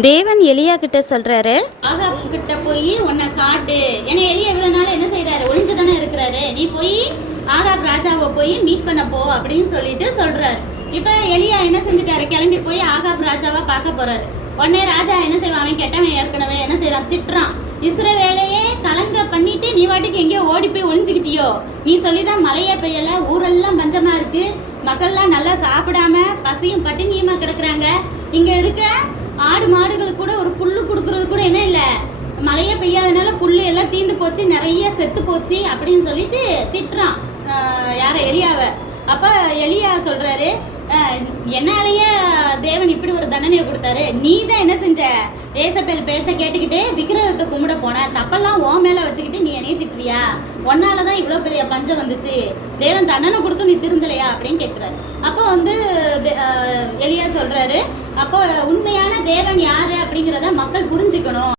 தேவன் எலியா கிட்ட சொல்றாரு ஆகாப் கிட்ட போய் உன்னை காட்டு. ஏன்னா எலியா இவ்வளவு நாள் என்ன செய்யறாரு ஒளிஞ்சு தானே இருக்கிறாரு. நீ போய் ஆகாப் ராஜாவை போய் மீட் பண்ண போ அப்படின்னு சொல்லிட்டு சொல்றாரு. இப்ப எலியா என்ன செஞ்சுட்டாரு? கிளம்பி போய் ஆகாப் ராஜாவை பார்க்க போறாரு. உடனே ராஜா என்ன செய்வான்? அவன் கெட்டவன் ஏற்கனவே என்ன செய்யறான் திட்டுறான். இஸ்ரவேலையே கலங்க பண்ணிட்டு நீ வாட்டுக்கு எங்கேயோ ஓடி போய் ஒளிஞ்சுக்கிட்டியோ? நீ சொல்லிதான் மழையே பெய்யல ஊரெல்லாம் பஞ்சமா இருக்கு. மக்கள்லாம் நல்லா சாப்பிடாம பசியும் பட்டினியுமா கிடக்குறாங்க. இங்க இருக்க ஆடு மாடுகளுக்கு கூட ஒரு புல்லு கொடுக்கறது கூட என்ன இல்லை? மழையே பெய்யாதனால புல்லு எல்லாம் தீந்து போச்சு நிறைய செத்து போச்சு அப்படின்னு சொல்லிட்டு திட்டுறான் யார எலியாவை. அப்ப எலியா சொல்றாரு என்னாலேயே தேவன் இப்படி ஒரு தண்டனையை கொடுத்தாரு. நீ தான் என்ன செஞ்ச? ஏசப்பேல் பேச்ச கேட்டுக்கிட்டு விக்கிரகத்தை கும்பிட போன. தப்பெல்லாம் ஓ மேல வச்சுக்கிட்டு நீ என்னைய திட்டுறியா? உன்னாலதான் இவ்வளவு பெரிய பஞ்சம் வந்துச்சு. தேவன் தண்டனை கொடுத்து நீ திருந்தலையா அப்படின்னு கேட்கிறாரு அப்போ வந்து எலியா சொல்றாரு அப்போ உண்மையான தேவன் யாரு அப்படிங்கறத மக்கள் புரிஞ்சுக்கணும்.